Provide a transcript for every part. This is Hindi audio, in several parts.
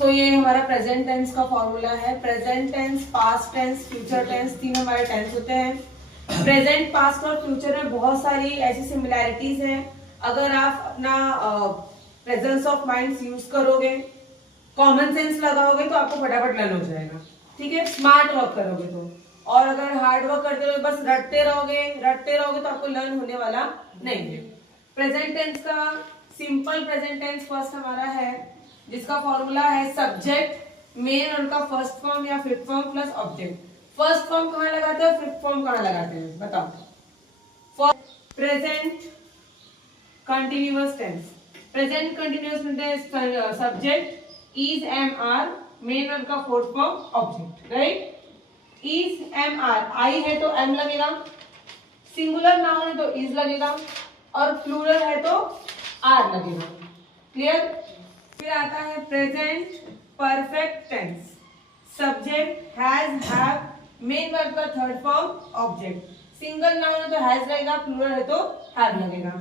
तो ये हमारा प्रेजेंट टेंस का फॉर्मूला है। Present tense, past tense, future tense, तीन हमारे टेंस होते हैं। प्रेजेंट, पास्ट और फ्यूचर में बहुत सारी ऐसी सिमिलैरिटीज हैं। अगर आप अपना प्रेजेंस ऑफ माइंड यूज करोगे, कॉमन सेंस लगाओगे तो आपको फटाफट लर्न हो जाएगा, ठीक है, स्मार्ट वर्क करोगे तो। और अगर हार्ड वर्क करते रहोगे, बस रटते रहोगे तो आपको लर्न होने वाला नहीं है। प्रेजेंट टेंस का सिंपल प्रेजेंट टेंस फर्स्ट हमारा है, जिसका फॉर्मूला है सब्जेक्ट, मेन उनका फर्स्ट फॉर्म या fifth form plus object. First form कहाँ लगाते हैं, फिफ्थ फॉर्म कहाँ लगाते हैं, बताओ। Present continuous tense, present continuous tense subject is am are, main verb का fourth form object, right. Is am are, I है तो एम लगेगा, सिंगुलर नाउन है तो इज लगेगा, और प्लूरल है तो आर लगेगा। क्लियर। फिर आता है present perfect tense, subject has, have, main verb का third form object, single noun है तो हैज लगेगा, प्लूरल है तो हैव लगेगा।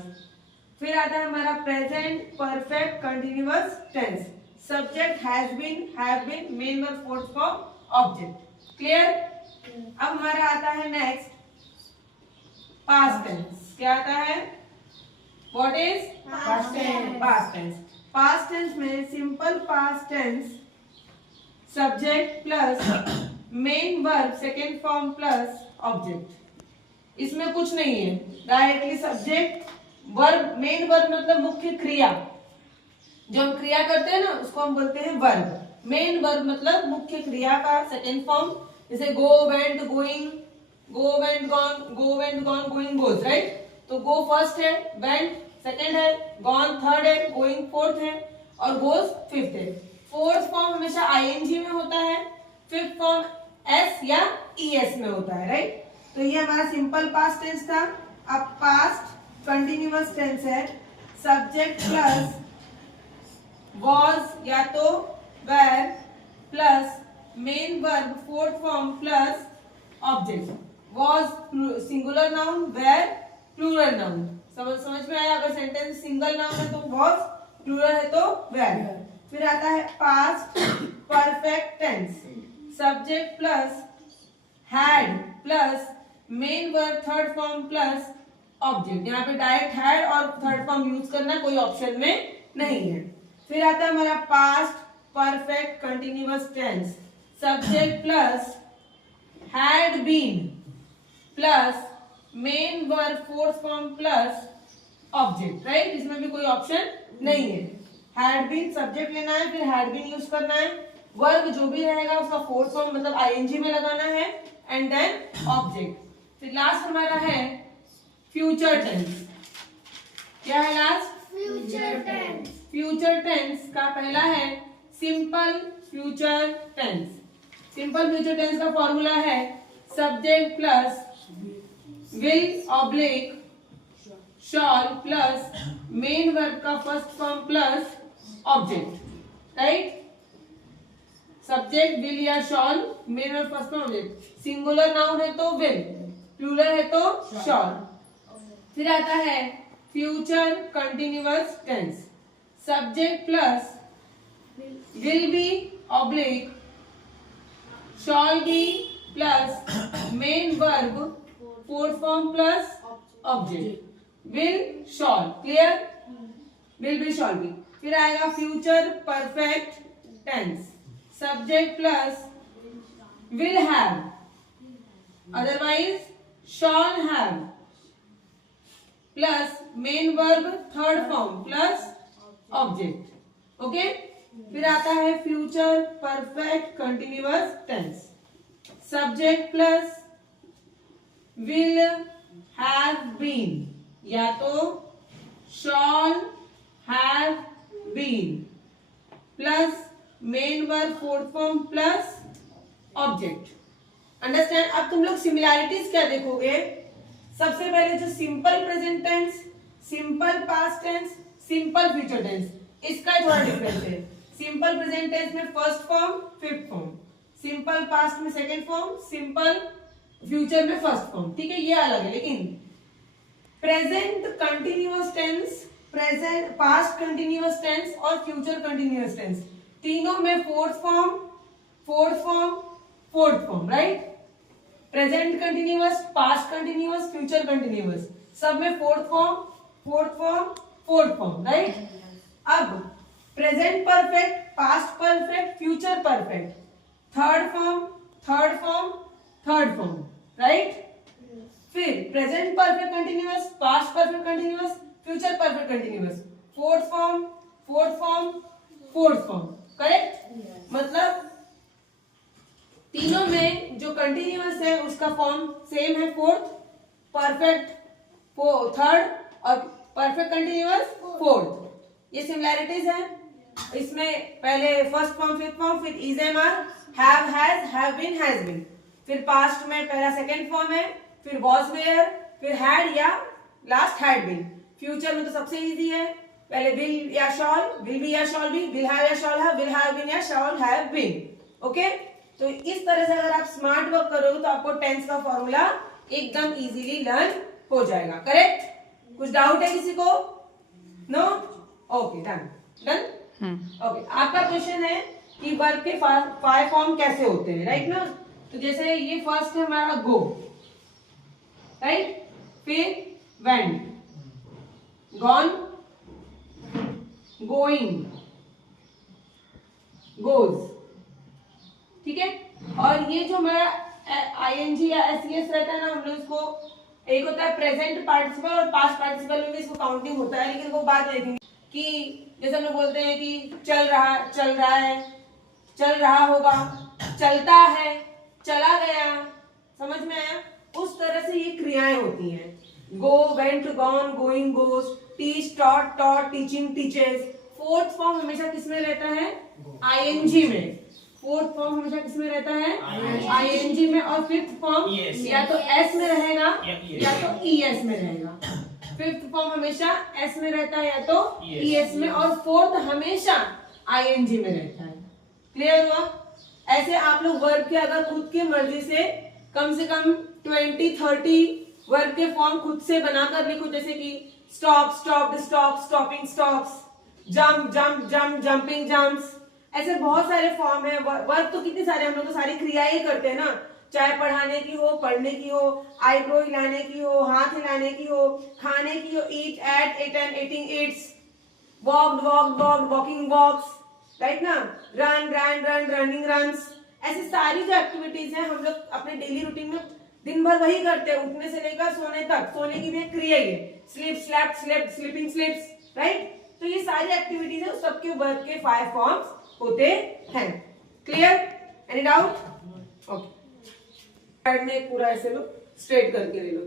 फिर आता है हमारा present perfect continuous tense, subject has been, have been, main verb fourth form object. Clear. अब हमारा आता है नेक्स्ट पास्ट टेंस। क्या आता है, what is past tense. Past tense, past tense में simple past tense subject plus main verb second form plus object. इसमें कुछ नहीं है, directly subject verb, main verb मतलब मुख्य क्रिया, जो हम क्रिया करते हैं ना उसको हम बोलते हैं वर्ब। मेन वर्ब मतलब मुख्य क्रिया का सेकेंड फॉर्म, जैसे go, went, going, go, went, gone, go, went, gone, going, goes, right. तो गो फर्स्ट है, वेंट सेकेंड है, गॉन थर्ड है, गोइंग फोर्थ है, और गोज फिफ्थ है। फोर्थ फॉर्म हमेशा आईएनजी में होता है, फिफ्थ फॉर्म एस या ईएस में होता है, राइट। तो ये हमारा सिंपल पास्ट टेंस था। अब पास्ट कंटिन्यूअस टेंस है, सब्जेक्ट प्लस was या तो were plus main verb fourth form plus object. was singular noun, were plural noun. समझ में आया। अगर सेंटेंस सिंगल नाउन है तो was, प्लूरल है तो were। फिर आता है past perfect tense, subject plus had plus main verb third form plus object. यहाँ पे डायरेक्ट हैड और थर्ड फॉर्म यूज करना कोई ऑप्शन में नहीं है। फिर आता है हमारा past perfect continuous tense, subject plus had been plus main verb fourth form plus object, right. इसमें भी कोई ऑप्शन नहीं है। हैड बीन सब्जेक्ट लेना है, फिर हैड बीन यूज करना है, वर्ब जो भी रहेगा उसका फोर्थ फॉर्म मतलब आईएनजी में लगाना है, एंड देन ऑब्जेक्ट। फिर लास्ट हमारा है फ्यूचर टेंस। क्या है last, future tense. Future tense का पहला है simple future tense. Simple future tense का फॉर्मूला है subject plus will oblique shall plus main verb का first form plus object, right. Subject will या shall, main verb first form object. Singular noun है तो विल, प्लूरल है तो शॉल। फिर आता है future continuous tense, subject plus will be oblique shall be plus main verb fourth form plus object, will shall. Clear. Will be shall be. फिर आएगा future perfect tense, subject plus will have otherwise shall have plus main verb third form plus object, okay. फिर आता है future perfect continuous tense, subject plus will have been या तो shall have been plus main verb fourth form plus object. Understand. अब तुम लोग सिमिलैरिटीज क्या देखोगे, सबसे पहले जो simple present tense, simple past tense, simple future tense, इसका थोड़ा डिफरेंस है। सिंपल प्रेजेंट टेंस में first form fifth form, simple past में सेकेंड फॉर्म, सिंपल फ्यूचर में फर्स्ट फॉर्म, ठीक है, ये अलग है। लेकिन present continuous tense, present past continuous tense और फ्यूचर कंटिन्यूअस टेंस, तीनों में fourth form, right? Present continuous, past continuous, future continuous, सब में फोर्थ फॉर्म, राइट? अब present perfect, past perfect, future perfect, third form, right? फिर present perfect continuous, past perfect continuous, future perfect continuous, fourth form, correct? मतलब तीनों में जो कंटिन्यूअस है उसका फॉर्म सेम है, फोर्थ, परफेक्ट थर्ड और परफेक्ट कंटिन्यूअस फोर्थ। ये सिमिलैरिटीज है। इसमें पहले फर्स्ट फॉर्म, फिफ्थ फॉर्म, फिर is, am, are, have, has been, has been. फिर पास्ट में पहला सेकंड फॉर्म है, फिर वॉज, वेयर, फिर हैड या लास्ट हैड बीन। फ्यूचर में तो सबसे इजी है, पहले विल या शॉल, विल बी या शॉल बी, विल हैव या shall have, will have been या शॉल हैव बीन। ओके, तो इस तरह से अगर आप स्मार्ट वर्क करोगे तो आपको टेंस का फॉर्मूला एकदम इजीली लर्न हो जाएगा, करेक्ट? कुछ डाउट है किसी को? नो? Okay, done. ओके, आपका क्वेश्चन है कि वर्ब के 5 फॉर्म कैसे होते हैं, राइट ना? तो जैसे ये फर्स्ट है हमारा गो, राइट? फिर वेंट, गॉन, गोइंग, गोज, ठीक है? और ये जो हमारा आईएनजी या एसईएस रहता है ना, हम लोग इसको, एक होता है प्रेजेंट पार्टिसिपल और पास्ट पार्टिसिपल में भी इसको काउंटिंग होता है, लेकिन वो बात देखेंगे कि जैसे हम लोग बोलते हैं कि चल रहा है, चल रहा होगा, चलता है, चला गया, समझ में आया? उस तरह से ये क्रियाएं होती हैं। Go, went, gone, going, goes, teach, taught, teaching, teaches. Fourth form हमेशा किसमें रहता है? आईएनजी में। फोर्थ फॉर्म हमेशा किसमें रहता है? आईएनजी में। और फिफ्थ फॉर्म या तो एस में रहेगा या तो ईएस में रहेगा। फिफ्थ फॉर्म हमेशा एस में रहता है या तो ईएस में, और फोर्थ हमेशा आईएनजी में रहता है। क्लियर हुआ? ऐसे आप लोग वर्ब के अगर खुद की मर्जी से कम 20-30 वर्ब के फॉर्म खुद से बनाकर लिखो, जैसे कि stop, stopped, stop, stopping, stops, jump, jump, jumping, jumps, ऐसे बहुत सारे फॉर्म है। वर्ब तो कितने सारे, हम लोग तो सारी क्रियाएं करते हैं ना, चाहे पढ़ाने की हो, पढ़ने की हो, आईब्रो हिलाने की हो, हाथ हिलाने की हो, खाने की हो, eat, ate, eaten, eating, eats, walked, walking, walks, right ना? Run, running, runs. ऐसी सारी जो एक्टिविटीज हैं हम लोग अपने डेली रूटीन में दिन भर वही करते हैं, उठने से लेकर सोने तक। सोने की भी एक क्रिया है, स्लीप, स्लेप्ट, स्लीपिंग, स्लीप्स, राइट? तो ये सारी एक्टिविटीज है, सबके वर्ब के 5 फॉर्म्स होते हैं। क्लियर? Any doubt? ओके, में पूरा ऐसे लो, स्ट्रेट करके ले लो।